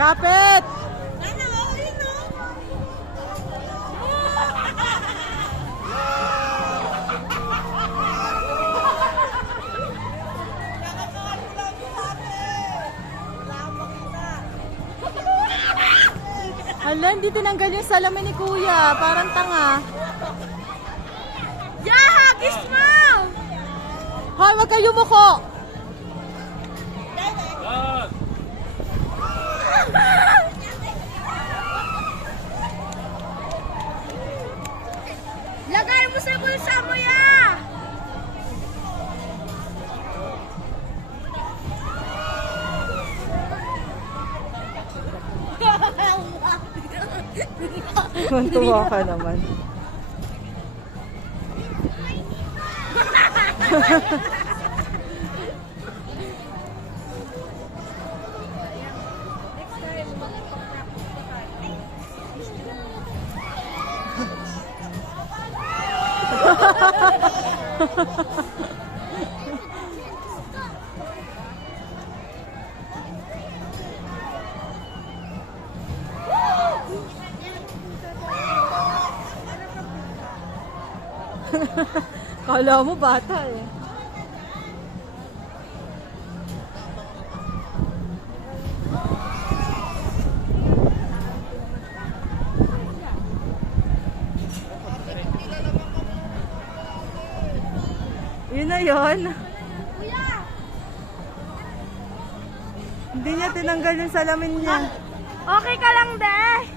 Kapit! Hala, hindi tinanggal yung salamin ni Kuya. Parang tanga. Hagis mo! Hoy, wag kayo muko! Lagay mo sa bulsa mo ya! Mantuwa ka naman. Kala mo bata eh. Yun na yun. Kuya! Hindi niya tinanggal yung salamin niya. Okay ka lang, de?